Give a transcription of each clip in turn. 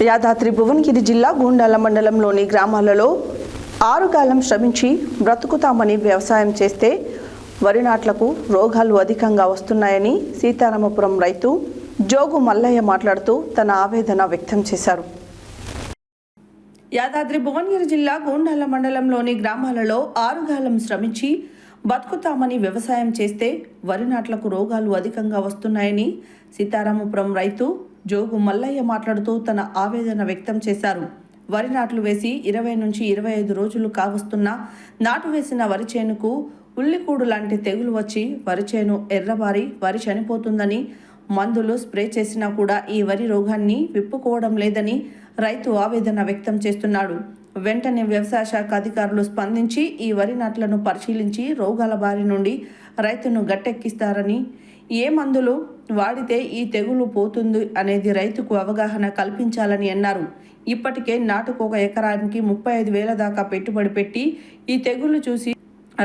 యాదాద్రి భువనగిరి జిల్లా గూండాల మండలంలోని గ్రామాలలో 6 కాలం శ్రమించి బ్రతుకుతామని వ్యవసాయం చేస్తే వరి నాట్లకు రోగాలు అధికంగా వస్తున్నాయని సీతారామపురం రైతు జోగు మల్లయ్య మాట్లాడుతూ తన ఆవేదన వ్యక్తం చేశారు. యాదాద్రి భువనగిరి జిల్లా గూండాల మండలంలోని గ్రామాలలో 6 కాలం శ్రమించి బతుకుతామని వ్యవసాయం చేస్తే వరి నాట్లకు రోగాలు అధికంగా వస్తున్నాయని సీతారామపురం రైతు జోగు మల్లయ్య మాట్లాడుతూ తన ఆవేదన వ్యక్తం చేశారు. వరి నాట్లు వేసి 20 నుంచి 25 రోజులు కావస్తున్నా నాటు వేసిన వరి చేనుకు ఉల్లికూడు లాంటి తెగులు వచ్చి వరి చేను ఎర్రబారి వరి చనిపోతుందని, మందులు స్ప్రే చేసినా కూడా ఈ వరి రోగాన్ని విప్పుకోవడం లేదని రైతు ఆవేదన వ్యక్తం చేస్తున్నాడు. వెంటనే వ్యవసాయ శాఖ అధికారులు స్పందించి ఈ వరి నాట్లను పరిశీలించి రోగాల బారి నుండి రైతును గట్టెక్కిస్తారని, ఏ మందులు వాడితే ఈ తెగులు పోతుంది అనేది రైతుకు అవగాహన కల్పించాలని అన్నారు. ఇప్పటికే నాటుకు 1 ఎకరానికి 35,000 దాకా పెట్టుబడి పెట్టి ఈ తెగులు చూసి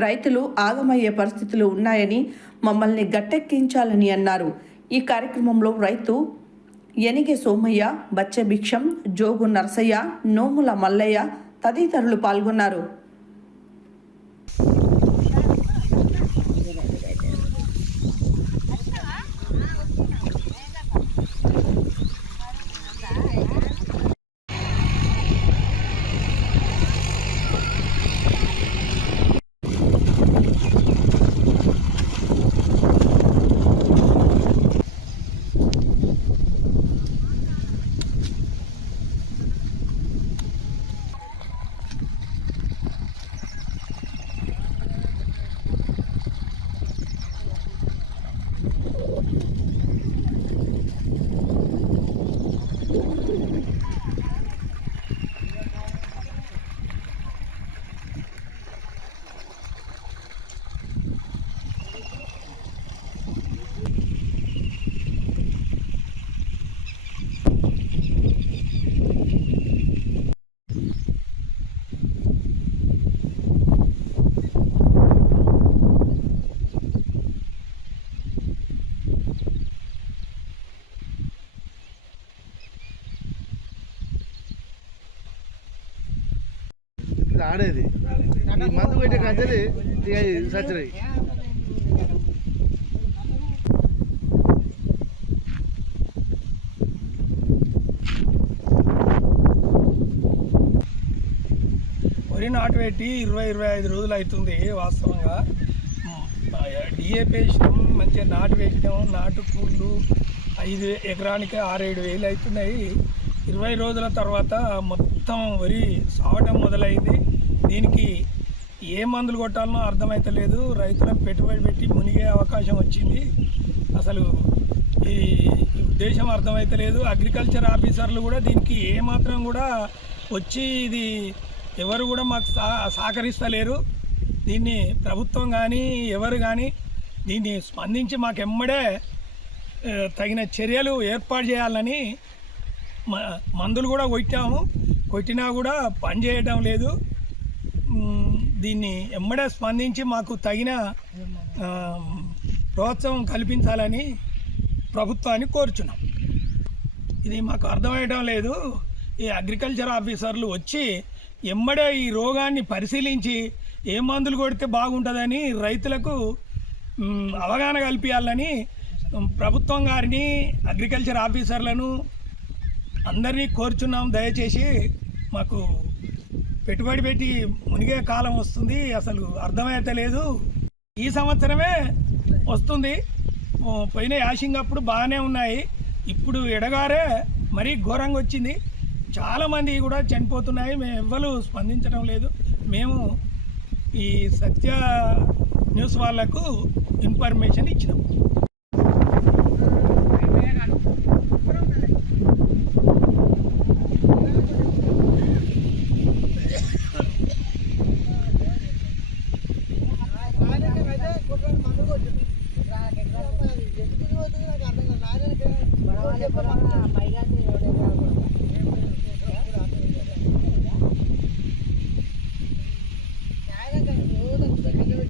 రైతులు ఆగమయ్యే పరిస్థితులు ఉన్నాయని, మమ్మల్ని గట్టెక్కించాలని అన్నారు. ఈ కార్యక్రమంలో రైతు ఎనిగే సోమయ్య, బచ్చ భిక్షం, జోగు నర్సయ్య, నోముల మల్లయ్య తదితరులు పాల్గొన్నారు. ఆడేది మందు పెట్టే కంచెలు సచ్చినాయి. వరి నాటు పెట్టి 20-25 రోజులు అవుతుంది. వాస్తవంగా డిఏపి వేసినాం, మంచిగా నాటు వేసినాం. నాటు కూళ్ళు 5 ఎకరానికి 6-7 వేలు అవుతున్నాయి. 20 రోజుల తర్వాత మొత్తం వరి సాగటం మొదలైంది. దీనికి ఏ మందులు కొట్టాలనో అర్థమవుతలేదు. రైతులకు పెట్టుబడి పెట్టి మునిగే అవకాశం వచ్చింది. అసలు ఈ ఉద్దేశం అర్థమవుతలేదు. అగ్రికల్చర్ ఆఫీసర్లు కూడా దీనికి ఏమాత్రం కూడా వచ్చి ఇది ఎవరు కూడా మాకు సహకరిస్తలేరు. దీన్ని ప్రభుత్వం కానీ ఎవరు కానీ దీన్ని స్పందించి మాకు ఎమ్మడే తగిన చర్యలు ఏర్పాటు చేయాలని మందులు కూడా కొట్టినా కూడా పని చేయటం లేదు. దీన్ని ఎమ్మడే స్పందించి మాకు తగిన ప్రోత్సాహం కల్పించాలని ప్రభుత్వాన్ని కోరుచున్నాం. ఇది మాకు అర్థమయ్యటం లేదు. ఈ అగ్రికల్చర్ ఆఫీసర్లు వచ్చి ఎమ్మడే ఈ రోగాన్ని పరిశీలించి ఏ మందులు కొడితే బాగుంటుందని రైతులకు అవగాహన కల్పించాలని ప్రభుత్వం గారిని, అగ్రికల్చర్ ఆఫీసర్లను అందరినీ కోరుచున్నాం. దయచేసి మాకు పెట్టుబడి పెట్టి మునిగే కాలం వస్తుంది. అసలు అర్థమైతలేదు. ఈ సంవత్సరమే వస్తుంది. పోయిన యాషింగ్ అప్పుడు బాగానే ఉన్నాయి. ఇప్పుడు ఎడగారే మరీ ఘోరంగా వచ్చింది. చాలామంది కూడా చనిపోతున్నాయి. మేము ఎవ్వరూ స్పందించడం లేదు. మేము ఈ సత్య న్యూస్ వాళ్ళకు ఇన్ఫర్మేషన్ ఇచ్చినాం.